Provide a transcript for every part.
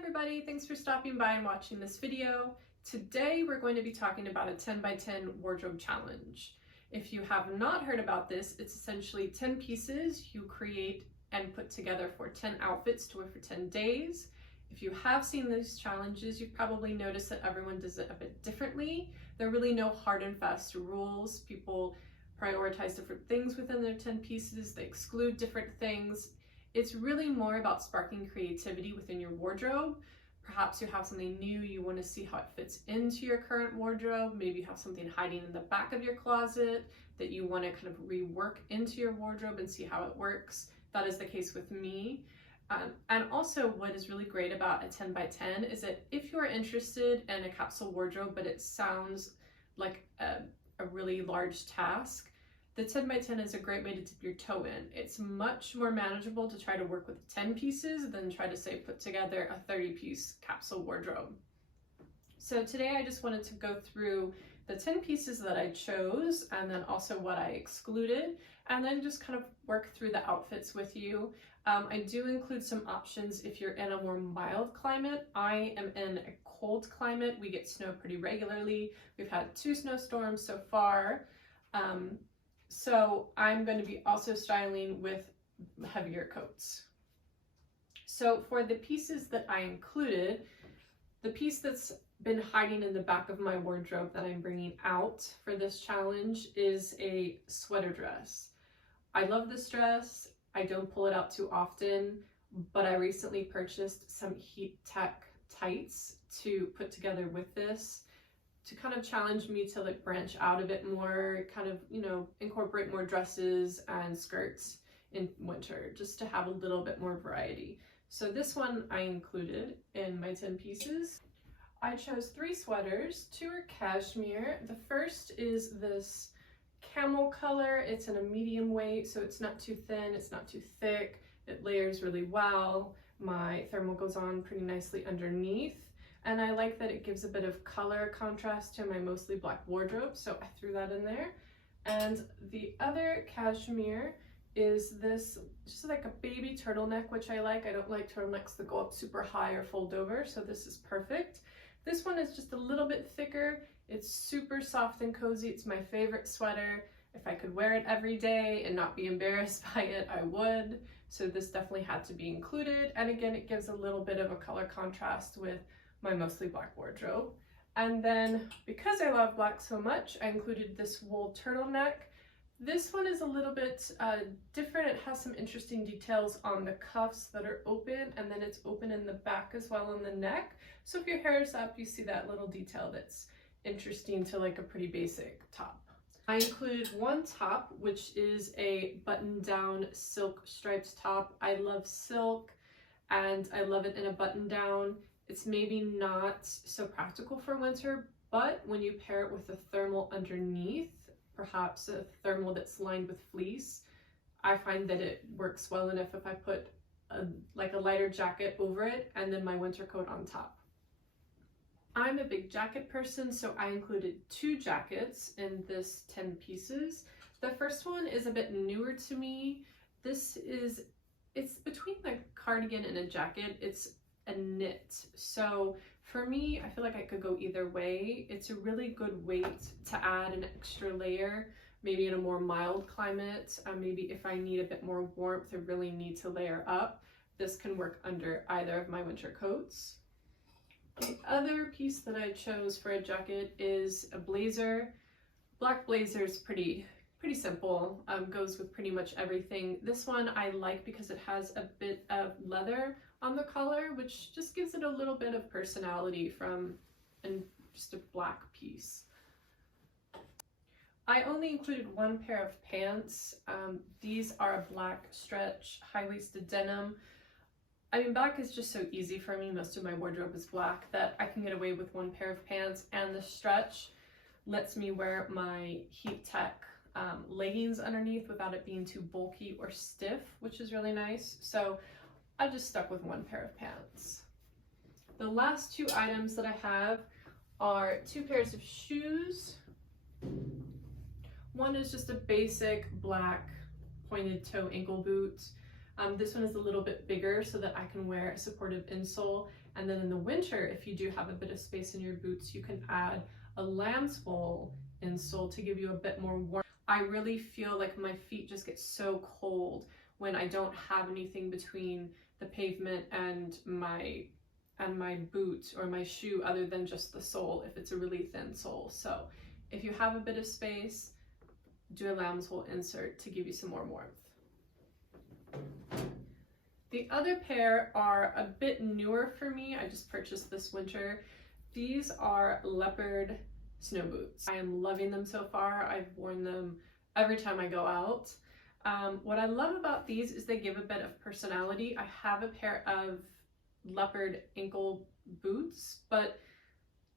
everybody, thanks for stopping by and watching this video. Today we're going to be talking about a 10 by 10 wardrobe challenge. If you have not heard about this, it's essentially 10 pieces you create and put together for 10 outfits to wear for 10 days. If you have seen these challenges, you've probably noticed that everyone does it a bit differently. There are really no hard and fast rules. People prioritize different things within their 10 pieces. They exclude different things. It's really more about sparking creativity within your wardrobe. Perhaps you have something new, you want to see how it fits into your current wardrobe. Maybe you have something hiding in the back of your closet that you want to kind of rework into your wardrobe and see how it works. That is the case with me. And also what is really great about a 10 by 10 is that if you're interested in a capsule wardrobe, but it sounds like a really large task, the 10 by 10 is a great way to dip your toe in. It's much more manageable to try to work with 10 pieces than try to say put together a 30-piece capsule wardrobe. So today I just wanted to go through the 10 pieces that I chose and then also what I excluded, and then just kind of work through the outfits with you. I do include some options if you're in a more mild climate. I am in a cold climate. We get snow pretty regularly. We've had 2 snowstorms so far. So I'm going to be also styling with heavier coats. So for the pieces that I included, the piece that's been hiding in the back of my wardrobe that I'm bringing out for this challenge is a sweater dress. I love this dress. I don't pull it out too often, but I recently purchased some heat tech tights to put together with this, to kind of challenge me to like branch out a bit more, kind of, you know, incorporate more dresses and skirts in winter, just to have a little bit more variety. So this one I included in my 10 pieces. I chose 3 sweaters. 2 are cashmere. The first is this camel color. It's in a medium weight, so it's not too thin, it's not too thick. It layers really well. My thermal goes on pretty nicely underneath. And I like that it gives a bit of color contrast to my mostly black wardrobe, so I threw that in there. And the other cashmere is this, just like a baby turtleneck, which I like. I don't like turtlenecks that go up super high or fold over, so this is perfect. This one is just a little bit thicker. It's super soft and cozy. It's my favorite sweater. If I could wear it every day and not be embarrassed by it, I would. So this definitely had to be included. And again, it gives a little bit of a color contrast with my mostly black wardrobe. And then because I love black so much, I included this wool turtleneck. This one is a little bit different. It has some interesting details on the cuffs that are open, and then it's open in the back as well on the neck. So if your hair is up, you see that little detail that's interesting to like a pretty basic top. I included one top, which is a button-down silk striped top. I love silk and I love it in a button-down. It's maybe not so practical for winter, but when you pair it with a thermal underneath, perhaps a thermal that's lined with fleece, I find that it works well enough if I put like a lighter jacket over it and then my winter coat on top. I'm a big jacket person, so I included 2 jackets in this 10 pieces. The first one is a bit newer to me. It's between a cardigan and a jacket. It's a knit. So for me, I feel like I could go either way. It's a really good weight to add an extra layer, maybe in a more mild climate. Maybe if I need a bit more warmth or really need to layer up, this can work under either of my winter coats. The other piece that I chose for a jacket is a blazer. Black blazer is pretty simple, goes with pretty much everything. This one I like because it has a bit of leather on the collar, which just gives it a little bit of personality from just a black piece. I only included 1 pair of pants. These are a black stretch high-waisted denim. I mean, black is just so easy for me. Most of my wardrobe is black that I can get away with 1 pair of pants, and the stretch lets me wear my heat tech leggings underneath without it being too bulky or stiff, which is really nice. So I just stuck with 1 pair of pants. The last 2 items that I have are 2 pairs of shoes. One is just a basic black pointed toe ankle boot. This one is a little bit bigger so that I can wear a supportive insole. And then in the winter, if you do have a bit of space in your boots, you can add a lamb's wool insole to give you a bit more warmth. I really feel like my feet just get so cold when I don't have anything between the pavement and my boot or my shoe other than just the sole if it's a really thin sole. So if you have a bit of space, do a lamb's wool insert to give you some more warmth. The other pair are a bit newer for me. I just purchased this winter. These are leopard snow boots. I am loving them so far. I've worn them every time I go out. What I love about these is they give a bit of personality. I have a pair of leopard ankle boots, but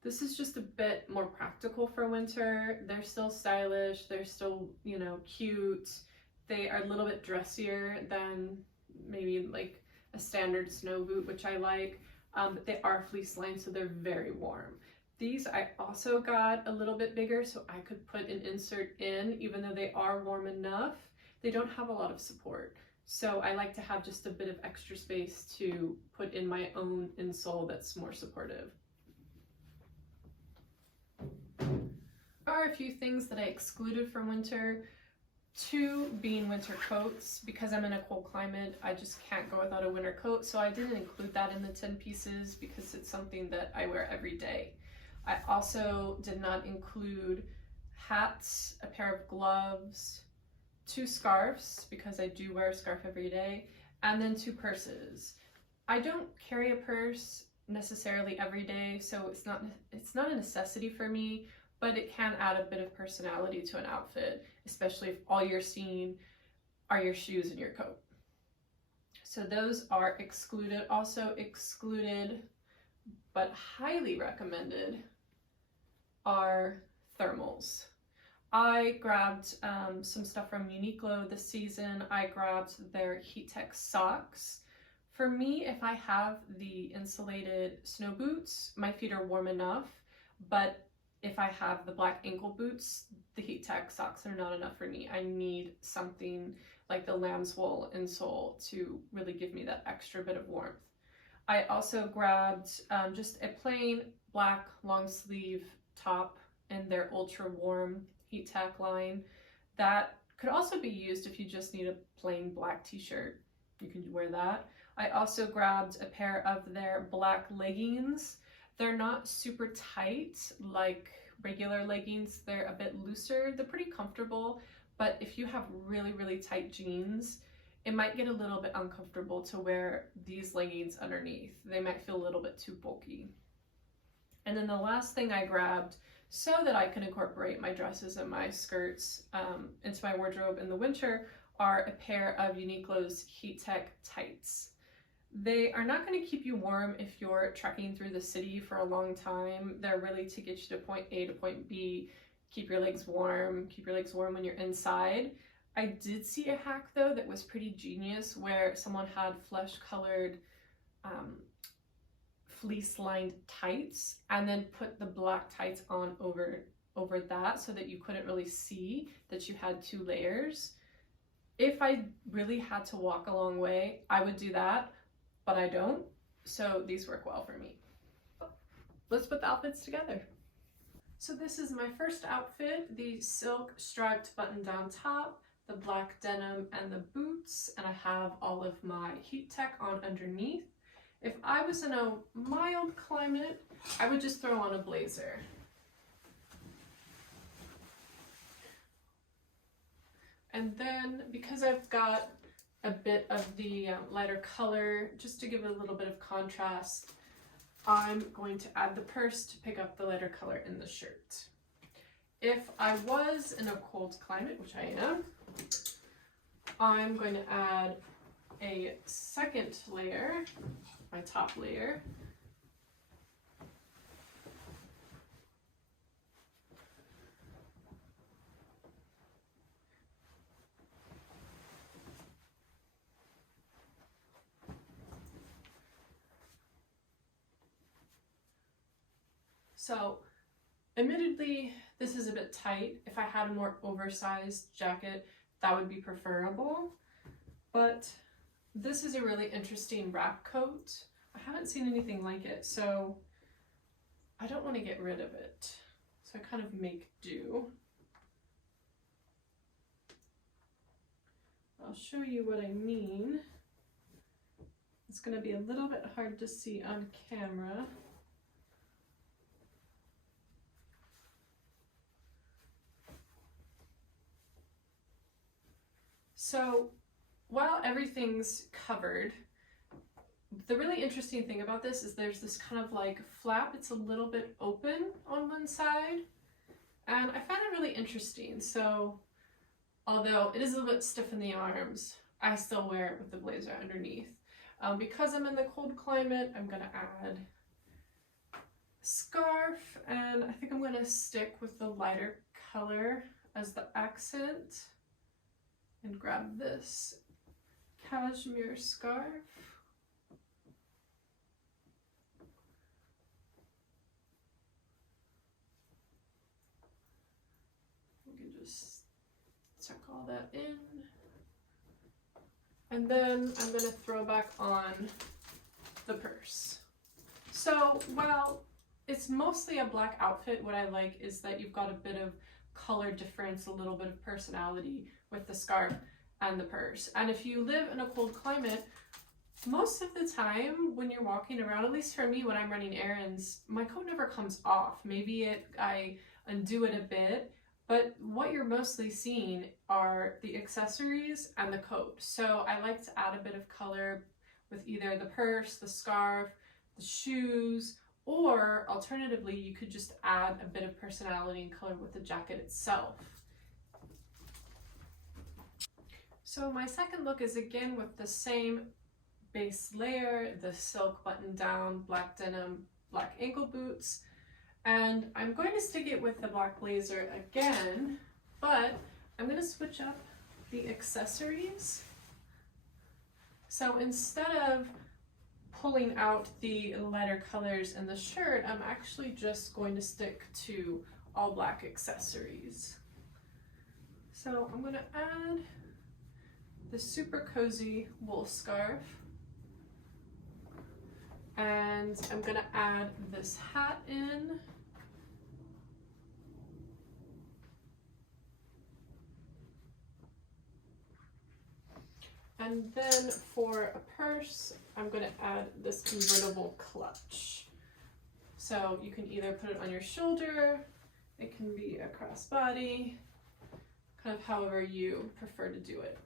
this is just a bit more practical for winter. They're still stylish. They're still, you know, cute. They are a little bit dressier than maybe like a standard snow boot, which I like, but they are fleece lined, so they're very warm. These I also got a little bit bigger so I could put an insert in, even though they are warm enough. They don't have a lot of support, so I like to have just a bit of extra space to put in my own insole that's more supportive. There are a few things that I excluded from winter. Two being winter coats. Because I'm in a cold climate, I just can't go without a winter coat, so I didn't include that in the 10 pieces because it's something that I wear every day. I also did not include hats, a pair of gloves, 2 scarves because I do wear a scarf every day, and then 2 purses. I don't carry a purse necessarily every day, so it's not a necessity for me, but it can add a bit of personality to an outfit, especially if all you're seeing are your shoes and your coat. So those are excluded. Also excluded, but highly recommended, are thermals. I grabbed some stuff from Uniqlo this season. I grabbed their heat tech socks. For me, if I have the insulated snow boots, my feet are warm enough, but if I have the black ankle boots, the heat tech socks are not enough for me. I need something like the lamb's wool insole to really give me that extra bit of warmth. I also grabbed just a plain black long sleeve top in their ultra warm heat tech line. That could also be used if you just need a plain black t-shirt. You can wear that. I also grabbed a pair of their black leggings. They're not super tight like regular leggings. They're a bit looser. They're pretty comfortable, but if you have really, really tight jeans, it might get a little bit uncomfortable to wear these leggings underneath. They might feel a little bit too bulky. And then the last thing I grabbed so that I can incorporate my dresses and my skirts into my wardrobe in the winter are a pair of Uniqlo's Heat Tech tights. They are not going to keep you warm if you're trekking through the city for a long time. They're really to get you to point A to point B, keep your legs warm when you're inside. I did see a hack though that was pretty genius where someone had flesh colored fleece lined tights and then put the black tights on over that so that you couldn't really see that you had 2 layers. If I really had to walk a long way, I would do that, but I don't, so these work well for me. Let's put the outfits together. So this is my first outfit, the silk striped button-down top, the black denim and the boots, and I have all of my heat tech on underneath. If I was in a mild climate, I would just throw on a blazer. And then because I've got a bit of the lighter color, just to give it a little bit of contrast, I'm going to add the purse to pick up the lighter color in the shirt. If I was in a cold climate, which I am, I'm going to add a second layer, my top layer. So, admittedly, this is a bit tight. If I had a more oversized jacket, that would be preferable. But This is a really interesting wrap coat. I haven't seen anything like it, so I don't want to get rid of it. So I kind of make do. I'll show you what I mean. It's going to be a little bit hard to see on camera. So while everything's covered, the really interesting thing about this is there's this kind of like flap. It's a little bit open on one side, and I find it really interesting. So although it is a little bit stiff in the arms, I still wear it with the blazer underneath. Because I'm in the cold climate, I'm gonna add a scarf, and I think I'm gonna stick with the lighter color as the accent and grab this cashmere scarf. We can just tuck all that in. And then I'm going to throw back on the purse. So while it's mostly a black outfit, what I like is that you've got a bit of color difference, a little bit of personality with the scarf and the purse. And if you live in a cold climate, most of the time when you're walking around, at least for me when I'm running errands, my coat never comes off. Maybe I undo it a bit, but what you're mostly seeing are the accessories and the coat. So I like to add a bit of color with either the purse, the scarf, the shoes, or alternatively, you could just add a bit of personality and color with the jacket itself. So my second look is again with the same base layer, the silk button down, black denim, black ankle boots. And I'm going to stick it with the black blazer again, but I'm going to switch up the accessories. So instead of pulling out the lighter colors in the shirt, I'm actually just going to stick to all black accessories. So I'm going to add the super cozy wool scarf, and I'm going to add this hat in. And then for a purse, I'm going to add this convertible clutch. So you can either put it on your shoulder, it can be a crossbody, kind of however you prefer to do it.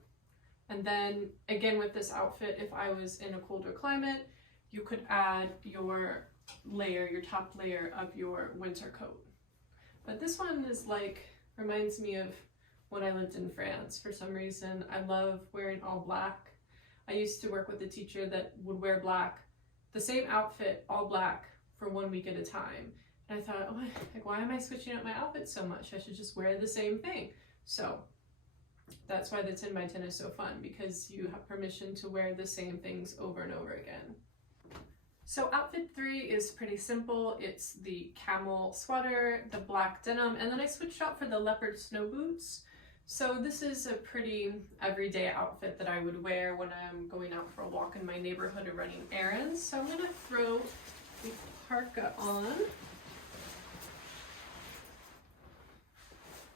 And then again with this outfit, if I was in a colder climate, you could add your layer, your top layer of your winter coat. But this one is like, reminds me of when I lived in France. For some reason, I love wearing all black. I used to work with a teacher that would wear black, the same outfit, all black, for 1 week at a time. And I thought, oh, like, why am I switching up my outfit so much? I should just wear the same thing. So that's why the 10x10 is so fun, because you have permission to wear the same things over and over again. So outfit 3 is pretty simple. It's the camel sweater, the black denim, and then I switched out for the leopard snow boots. So this is a pretty everyday outfit that I would wear when I'm going out for a walk in my neighborhood or running errands. So I'm going to throw the parka on.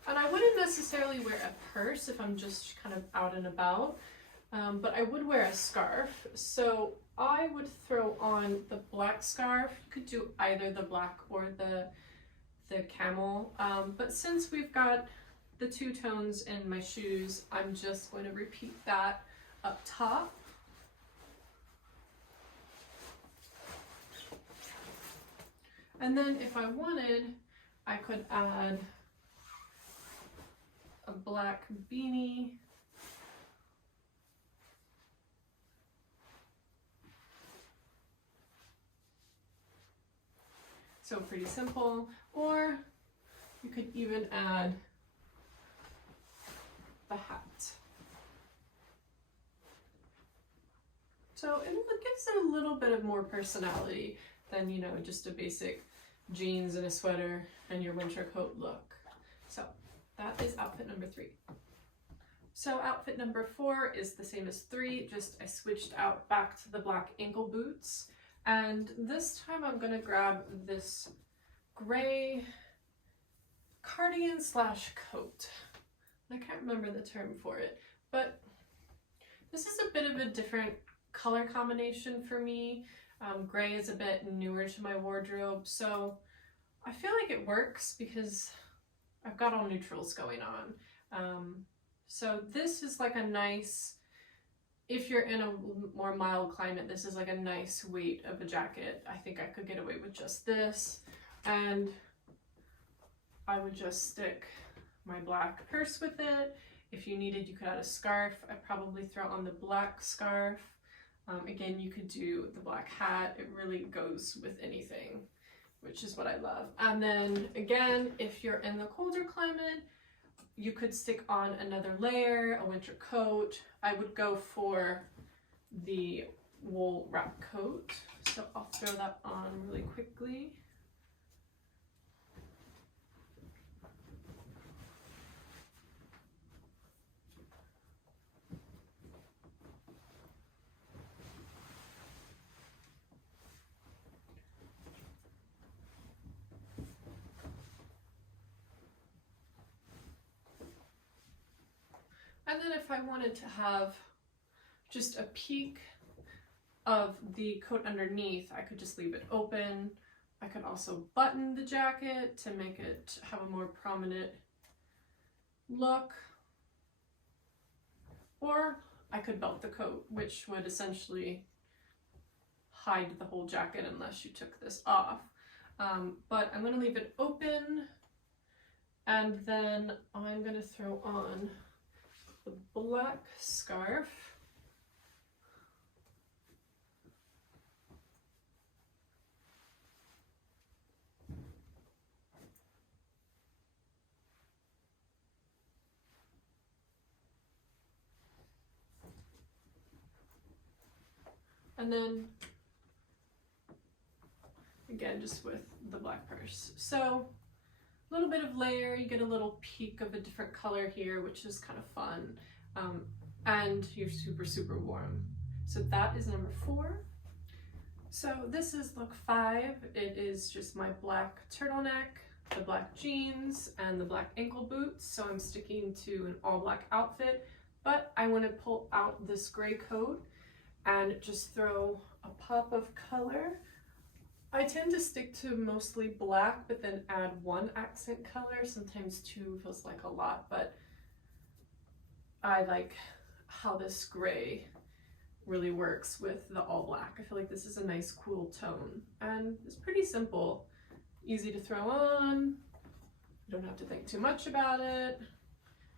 And I wouldn't necessarily wear a purse if I'm just kind of out and about, but I would wear a scarf. So I would throw on the black scarf. You could do either the black or the camel, but since we've got the two tones in my shoes, I'm just going to repeat that up top. And then if I wanted, I could add a black beanie. So pretty simple. Or you could even add the hat. So it gives it a little bit of more personality than, you know, just a basic jeans and a sweater and your winter coat look. So that is outfit number 3. So outfit number 4 is the same as 3, just I switched out back to the black ankle boots. And this time I'm gonna grab this gray cardigan slash coat. I can't remember the term for it, but this is a bit of a different color combination for me. Gray is a bit newer to my wardrobe, so I feel like it works because I've got all neutrals going on. So this is like a nice, if you're in a more mild climate, this is like a nice weight of a jacket. I think I could get away with just this, and I would just stick my black purse with it. If you needed, you could add a scarf. I'd probably throw on the black scarf. Again, you could do the black hat. It really goes with anything, which is what I love. And then again, if you're in the colder climate, you could stick on another layer, a winter coat. I would go for the wool wrap coat. So I'll throw that on really quickly. And then if I wanted to have just a peek of the coat underneath, I could just leave it open. I could also button the jacket to make it have a more prominent look. Or I could belt the coat, which would essentially hide the whole jacket unless you took this off. But I'm going to leave it open, and then I'm going to throw on the black scarf. And then again, just with the black purse. So a little bit of layer, you get a little peek of a different color here, which is kind of fun. And you're super, super warm. So that is number 4. So this is look 5. It is just my black turtleneck, the black jeans, and the black ankle boots. So I'm sticking to an all black outfit, but I want to pull out this gray coat and just throw a pop of color. I tend to stick to mostly black, but then add 1 accent color. Sometimes 2 feels like a lot, but I like how this gray really works with the all black. I feel like this is a nice cool tone, and it's pretty simple, easy to throw on. You don't have to think too much about it.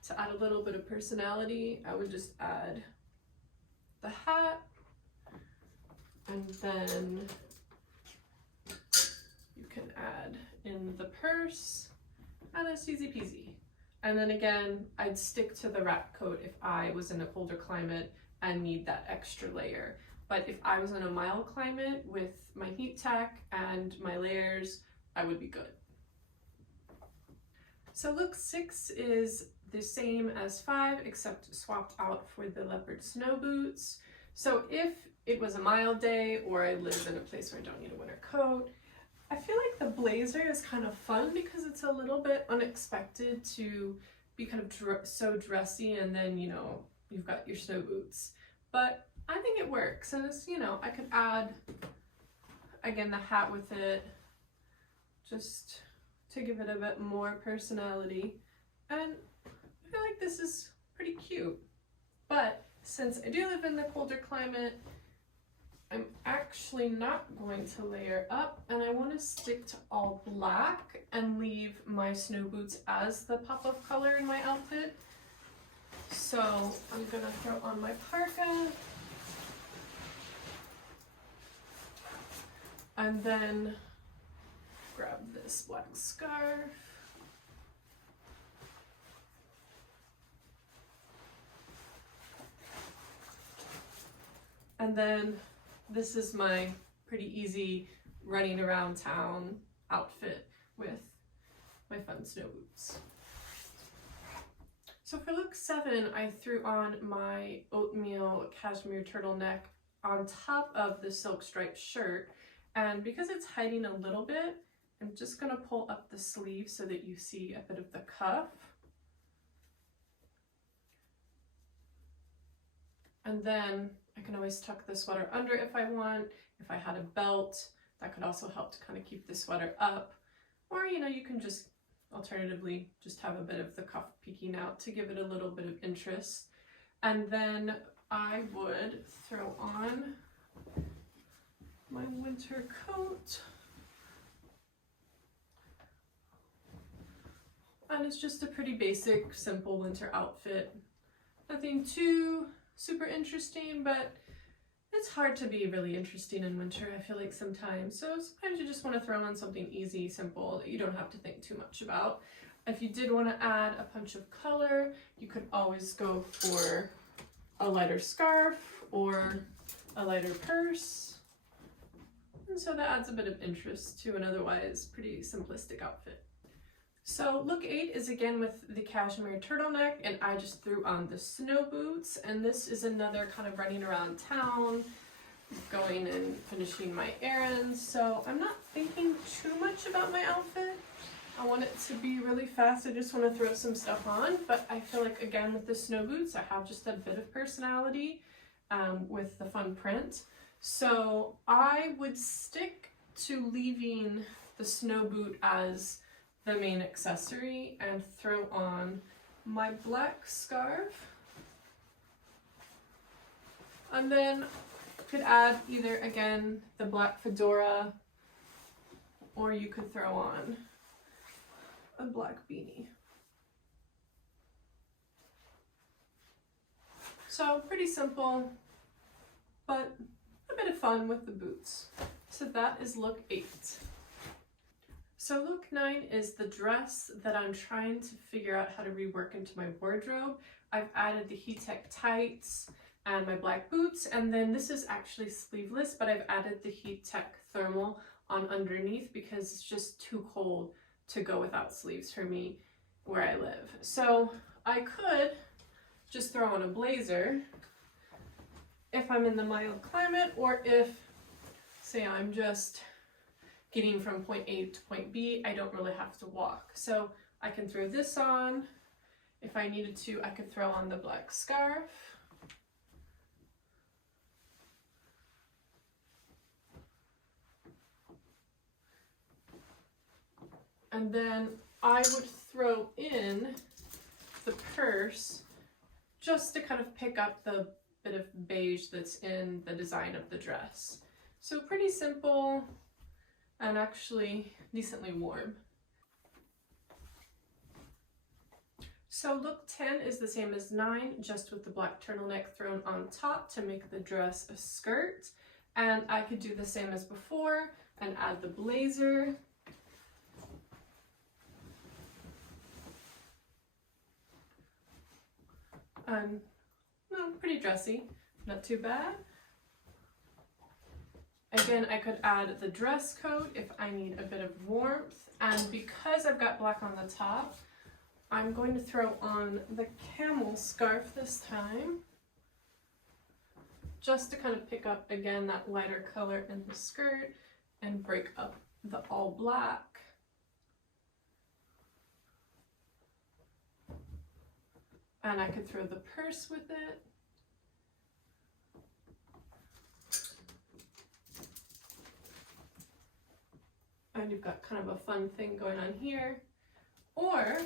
To add a little bit of personality, I would just add the hat, and then you can add in the purse, and it's easy peasy. And then again, I'd stick to the wrap coat if I was in a colder climate and need that extra layer. But if I was in a mild climate with my heat tech and my layers, I would be good. So look 6 is the same as 5, except swapped out for the leopard snow boots. So if it was a mild day or I live in a place where I don't need a winter coat, I feel like the blazer is kind of fun because it's a little bit unexpected to be kind of so dressy, and then, you know, you've got your snow boots. But I think it works, and it's, you know, I could add, again, the hat with it, just to give it a bit more personality. And I feel like this is pretty cute. But since I do live in the colder climate, I'm actually not going to layer up, and I want to stick to all black and leave my snow boots as the pop of color in my outfit. So I'm gonna throw on my parka, and then grab this black scarf. And then this is my pretty easy running around town outfit with my fun snow boots. So So for look 7, I threw on my oatmeal cashmere turtleneck on top of the silk striped shirt. And because it's hiding a little bit, I'm just gonna pull up the sleeve so that you see a bit of the cuff. And then I can always tuck the sweater under if I want. If I had a belt, that could also help to kind of keep the sweater up. Or, you know, you can just alternatively just have a bit of the cuff peeking out to give it a little bit of interest. And then I would throw on my winter coat. And it's just a pretty basic, simple winter outfit. Nothing too super interesting, but it's hard to be really interesting in winter, I feel like sometimes. So sometimes you just want to throw on something easy, simple, that you don't have to think too much about. If you did want to add a punch of color, you could always go for a lighter scarf or a lighter purse. And so that adds a bit of interest to an otherwise pretty simplistic outfit. So look 8 is again with the cashmere turtleneck, and I just threw on the snow boots, and this is another kind of running around town, going and finishing my errands. So I'm not thinking too much about my outfit. I want it to be really fast. I just want to throw some stuff on, but I feel like again with the snow boots, I have just a bit of personality with the fun print. So I would stick to leaving the snow boot as the main accessory and throw on my black scarf. And then could add either, again, the black fedora, or you could throw on a black beanie. So pretty simple, but a bit of fun with the boots. So that is look 8. So look 9 is the dress that I'm trying to figure out how to rework into my wardrobe. I've added the heat tech tights and my black boots, and then this is actually sleeveless, but I've added the heat tech thermal on underneath because it's just too cold to go without sleeves for me where I live. So I could just throw on a blazer if I'm in the mild climate, or if, say, I'm just getting from point A to point B, I don't really have to walk. So I can throw this on. If I needed to, I could throw on the black scarf. And then I would throw in the purse just to kind of pick up the bit of beige that's in the design of the dress. So pretty simple and actually decently warm. So look 10 is the same as 9, just with the black turtleneck thrown on top to make the dress a skirt. And I could do the same as before and add the blazer. No, pretty dressy, not too bad. Again, I could add the dress coat if I need a bit of warmth, and because I've got black on the top, I'm going to throw on the camel scarf this time, just to kind of pick up again that lighter color in the skirt and break up the all black. And I could throw the purse with it. And you've got kind of a fun thing going on here. Or,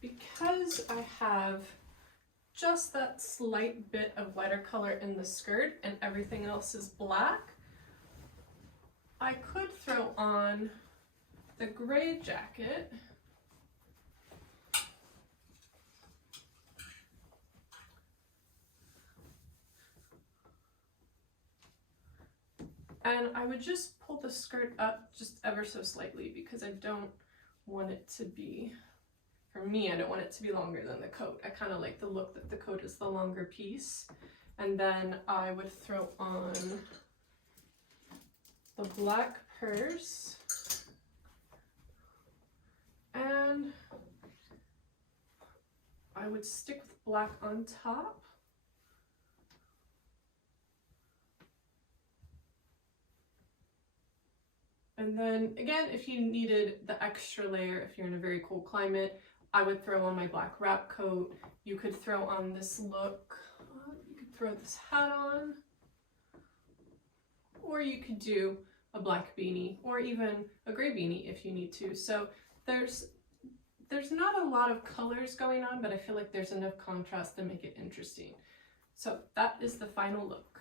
because I have just that slight bit of lighter color in the skirt and everything else is black, I could throw on the gray jacket. And I would just pull the skirt up just ever so slightly because I don't want it to be, for me, I don't want it to be longer than the coat. I kind of like the look that the coat is the longer piece. And then I would throw on the black purse. And I would stick with black on top. And then again, if you needed the extra layer, if you're in a very cool climate, I would throw on my black wrap coat. You could throw on this look. You could throw this hat on. Or you could do a black beanie or even a gray beanie if you need to. So there's not a lot of colors going on, but I feel like there's enough contrast to make it interesting. So that is the final look.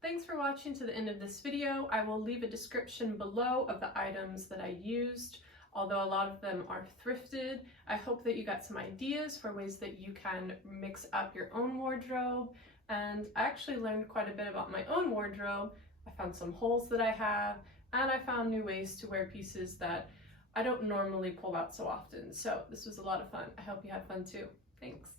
Thanks for watching to the end of this video. I will leave a description below of the items that I used, although a lot of them are thrifted. I hope that you got some ideas for ways that you can mix up your own wardrobe. And I actually learned quite a bit about my own wardrobe. I found some holes that I have, and I found new ways to wear pieces that I don't normally pull out so often. So this was a lot of fun. I hope you had fun too. Thanks.